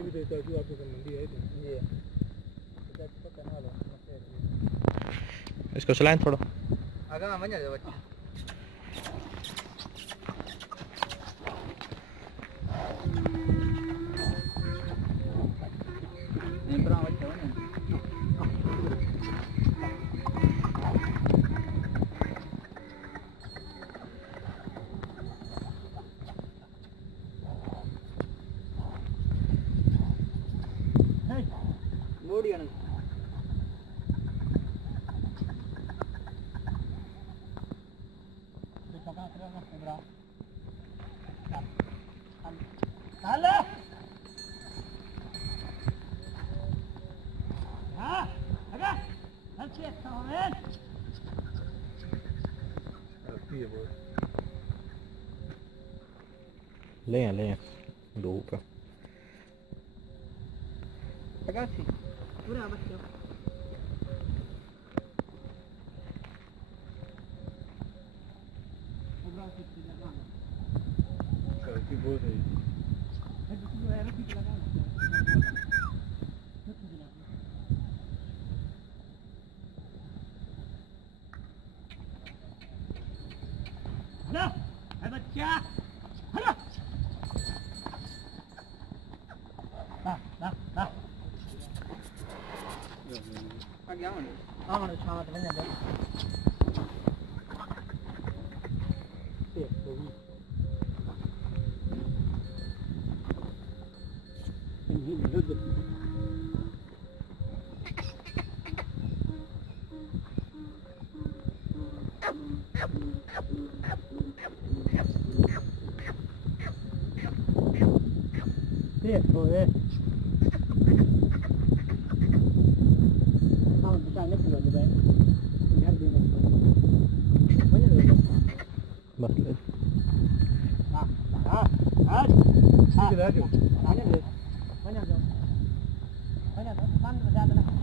ये भी देता है जो आपको संबंधी है ये इसको चलाएं थोड़ा आगे में बन जाए बच्चा नहीं बड़ा बच्चा हो ना मोड़ी आना ले धूप पूरा बच्चा की बहुत है हेलो बच्चा हेलो आगे आओ ना छावा तो बन जा देखो ये हम तो नहीं किलो दे यार दे बस ले हां ठीक है बन जाओ बन जाओ बंद बजा देना